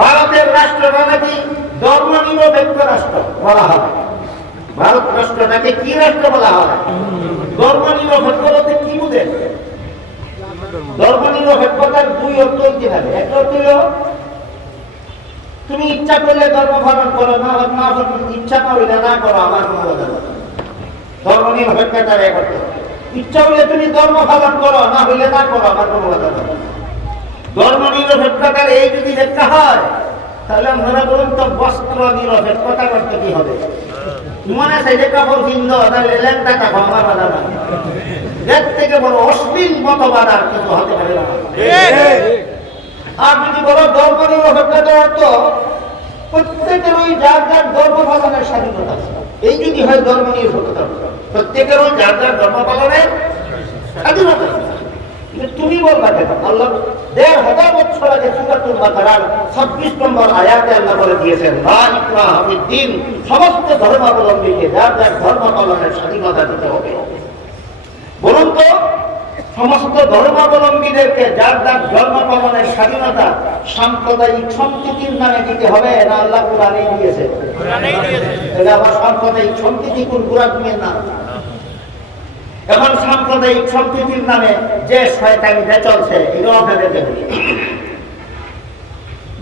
ভারতের রাষ্ট্রটাকে ধর্মনিরপেক্ষ রাষ্ট্র বলা হয়। ভারত রাষ্ট্রটাকে কি রাষ্ট্র বলা হয়? ধর্মনিরপেক্ষ বলতে কি বুঝেন? ধর্মনিরপেক্ষতার দুই অর্থ হইতে পারে। একটা অর্থ হল তুমি ইচ্ছা করলে ধর্ম পালন করো, না ইচ্ছা না হইলে না করো, আমার কোনো বাধা নেই। ধর্মনিরপেক্ষতার এক অর্থ। ইচ্ছা হইলে তুমি ধর্ম পালন করো, না হইলে না করো, আমার কোনো বাধা নেই। ধর্মনিরপেক্ষতার এই যদি ব্যাখ্যা হয়, তাহলে মনে করুন তো বস্ত্র নিরপেক্ষতা করতে কি হবে? মনে চাইলে কাপড় কিনলো, তাহলে ল্যাংটা কাপড়, আমার বাধা নাই। এর থেকে বড় অশ্লীল মতবাদ আর কিছু হতে পারে না। আর যদি বড় ধর্মনিরপেক্ষতার অর্থ প্রত্যেকের ওই যার যার ধর্ম পালনের স্বাধীনতা, এই যদি হয় ধর্মনিরপেক্ষতা, প্রত্যেকের ওই যার যার ধর্ম পালনের স্বাধীনতা। তুমি বলবা কেন? আল্লাহ ১,৫০০ বছর আগে সূরাতুল বাকারার ২৬ নম্বর আয়াতে আল্লাহ বলে দিয়েছেন, লা ইকরাহা ফিদ্দীন, সমস্ত ধর্মাবলম্বীকে যার যার ধর্ম পালনের স্বাধীনতা দিতে হবে। বলুন তো, সমস্ত ধর্মাবলম্বীদেরকে যার যার ধর্ম পালনের স্বাধীনতা সাম্প্রদায়িক সম্প্রীতির নামে দিতে হবে না আল্লাহ কোরআনে দিয়েছে? এটা আবার সাম্প্রদায়িক সম্প্রীতি কোন কোরআনের নাম? এখন সাম্প্রদায়িক সম্প্রীতির নামে যে শয়তানিটা চলছে, এগুলো আপনাদেরকে বলি।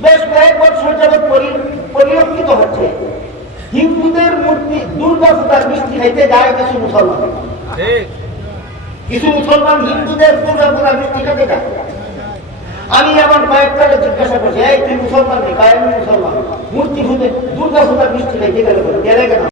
বেশ কয়েক বছর যাবৎ পরিলক্ষিত হচ্ছে, হিন্দুদের মূর্তি দুর্গা পূজার মিষ্টি খাইতে যায় কিছু মুসলমান। কিছু মুসলমান হিন্দুদের দুর্গা পূজার মিষ্টি খাইতে যায়। আমি আমার কয়েকটা জিজ্ঞাসা করছি, এই তুই মুসলমান নেই? কায়েমি মুসলমান, মূর্তি ফুটে দুর্গা পূজার মিষ্টি খাইতে গেলে কেন?